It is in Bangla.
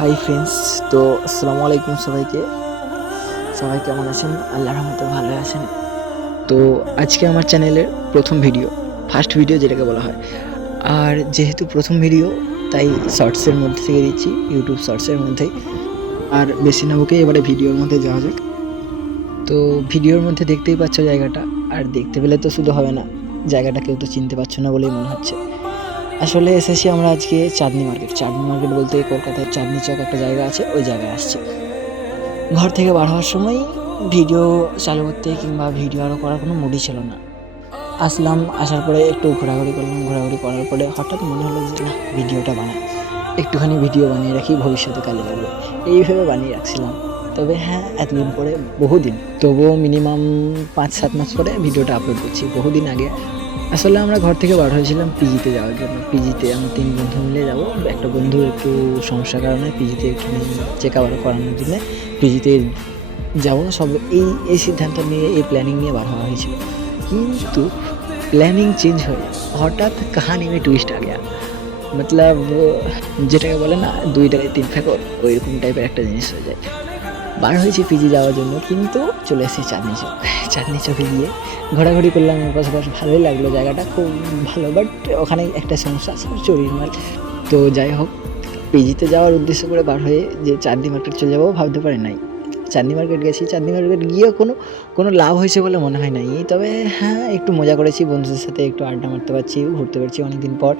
হাই ফ্রেন্ডস, তো আসসালামু আলাইকুম সবাইকে। সবাই কেমন আছেন? আল্লাহর রহমতে ভালো আছেন। তো আজকে আমার চ্যানেলের প্রথম ভিডিও, ফার্স্ট ভিডিও যেটাকে বলা হয়। আর যেহেতু প্রথম ভিডিও, তাই শর্টসের মধ্যে থেকে দিচ্ছি, ইউটিউব শর্টসের মধ্যেই। আর বেশি না বকে এবারে ভিডিওর মধ্যে যাওয়া যাক। তো ভিডিওর মধ্যে দেখতেই পাচ্ছ জায়গাটা, আর দেখতে পেলে তো শুধু হবে না, জায়গাটা কেউ তো চিনতে পারছো না বলেই মনে হচ্ছে। আসলে এসেছি আমরা আজকে চাঁদনি মার্কেট। চাঁদনি মার্কেট বলতে কলকাতায় চাঁদনি চক একটা জায়গা আছে, ওই জায়গায় আসছি। ঘর থেকে বার হওয়ার সময় ভিডিও চালু করতে কিংবা ভিডিও আরও করার কোনো মুডই ছিল না। আসলাম, আসার পরে একটু ঘোরাঘুরি করলাম। ঘোরাঘুরি করার পরে হঠাৎ মনে হলো যে না, ভিডিওটা বানাই, একটুখানি ভিডিও বানিয়ে রাখি, ভবিষ্যতে কাজে লাগবে, এইভাবে বানিয়ে রাখছিলাম। তবে হ্যাঁ, এতদিন পরে, বহুদিন, তবুও মিনিমাম 5-7 মাস পরে ভিডিওটা আপলোড করছি। বহুদিন আগে আসলে আমরা ঘর থেকে বার হয়েছিলাম পিজিতে যাওয়ার জন্য। পিজিতে আমরা 3 বন্ধু মিলে যাবো। একটা বন্ধুর একটু সমস্যার কারণে পিজিতে একটুখানি চেক আপ করানোর জন্য পিজিতে যাবো সব, এই সিদ্ধান্ত নিয়ে, এই প্ল্যানিং নিয়ে বার হওয়া হয়েছিল। কিন্তু প্ল্যানিং চেঞ্জ হয়ে হঠাৎ কাহানি में টুইস্ট आ गया। মতলব যেটাকে বলে না, 2 ডালে 3 ফেকর, ওইরকম টাইপের একটা জিনিস হয়ে যায়। বার হয়েছি পিজি যাওয়ার জন্য, কিন্তু চলে এসেছি চাঁদনি চক। চাঁদনি চকে গিয়ে ঘোরাঘুরি করলাম পাশাপাশি, ভালোই লাগলো জায়গাটা, খুব ভালো। বাট ওখানে একটা সমস্যা, সব চুরির মাল। তো যাই হোক, পিজিতে যাওয়ার উদ্দেশ্য করে বার হয়ে যে চাঁদনি মার্কেট চলে যাবো ভাবতে পারি নাই। চাঁদনি মার্কেট গেছি, চাঁদনি মার্কেট গিয়েও কোনো লাভ হয়েছে বলে মনে হয় নাই। তবে হ্যাঁ, একটু মজা করেছি বন্ধুদের সাথে, একটু আড্ডা মারতে পারছি, ঘুরতে পারছি অনেকদিন পর।